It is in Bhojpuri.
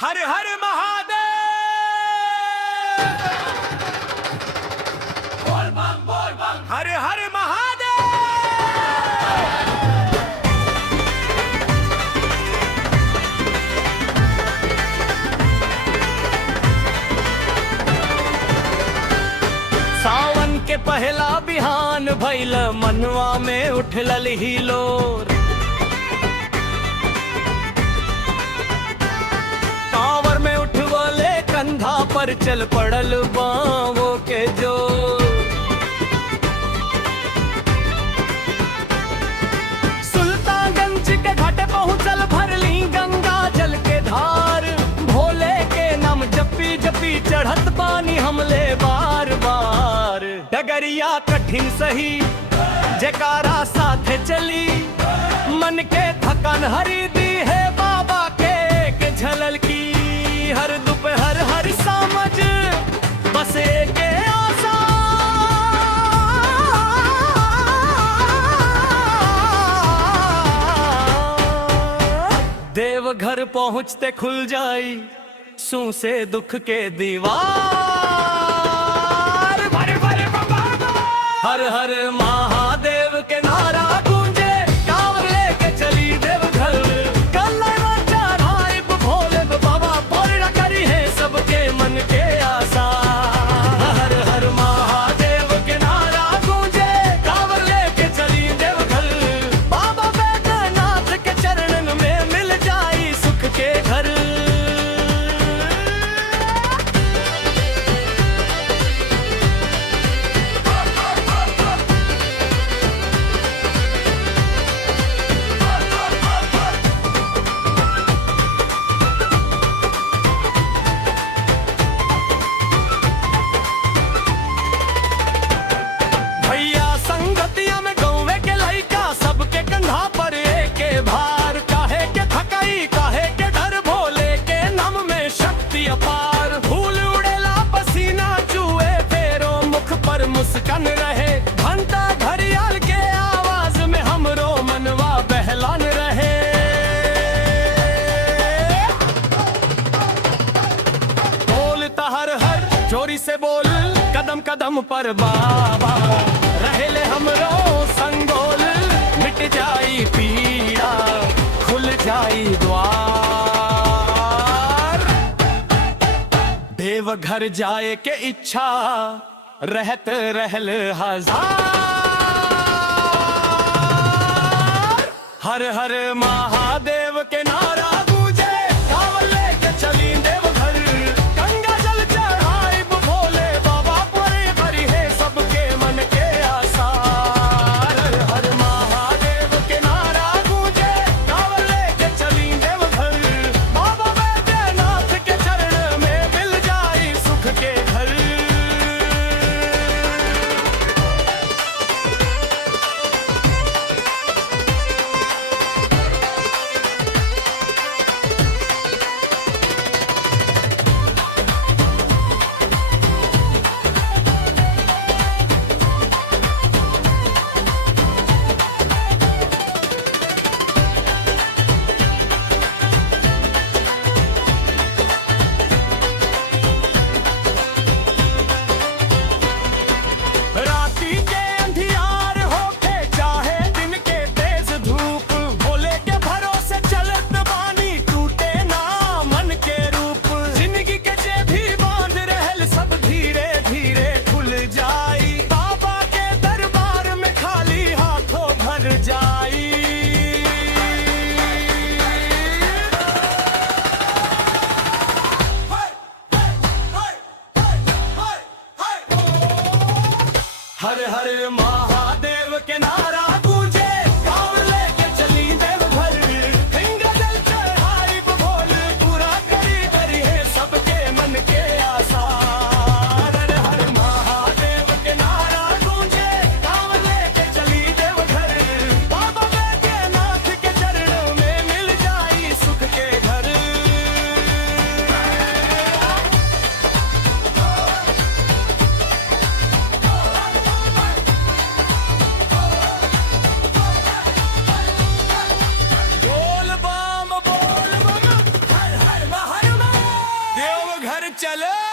हर हर महादेव। बोल बम बोल बम। हर हर महादेव। सावन के पहला बिहान भइल मनवा में उठलल ही लोर। कांवर में उठवले कंधा पर चल पड़ल बावों के जोर। सुल्तानगंज के घाटे पहुंचल भरली गंगा जल के धार। भोले के नाम जपी जपी चढ़त पानी हमले बार बार। डगरिया कठिन सही जयकारा साथ चली। मन के थकान हरी दी है बाबा के एक झलल की। हर दोपहर हर समझ बस के आशा। देवघर पहुंचते खुल जाई सू से दुख के दीवार। हर हर महादेव के नारा गूंजे कांवर लेके चली देवघर। कल्ला चढ़ाई भोले बाबा पूरा करी है सबके मन के आशा। हर हर महादेव के नारा गूंजे कांवर लेके चली देवघर। बाबा बैद्यनाथ के चरणन में मिल जाई सुख के घर। मुस्कान रहे घंटा घड़ियाल के आवाज में हमरो मनवा बहलान रहे। बोल हर हर चोरी से बोल कदम कदम पर बाबा। रहेले हमरो संगोल मिट जाई पीड़ा खुल जाई द्वार। देवघर जाए के इच्छा रहत रहल हजार। हर हर महादेव के नारा गूंजे कांवर लेके चली देवघर। गंगा जल चढ़ाई भोले बाबा पूरी भरी है सबके मन के आशा। हर हर महादेव के नारा गूंजे कांवर लेके चली देवघर। बाबा बैद्यनाथ के चरण में मिल जाई सुख के घर। हर हर महादेव के नारा गूंजे कांवर लेके चली देवघर। गंगा जल चढ़ाई भोले पूरा करी है सबके मन के आशा। हर हर महादेव के नारा गूंजे कांवर लेके चली देवघर। बाबा बैद्यनाथ के चरणों में मिल जाई सुख के घर। चलो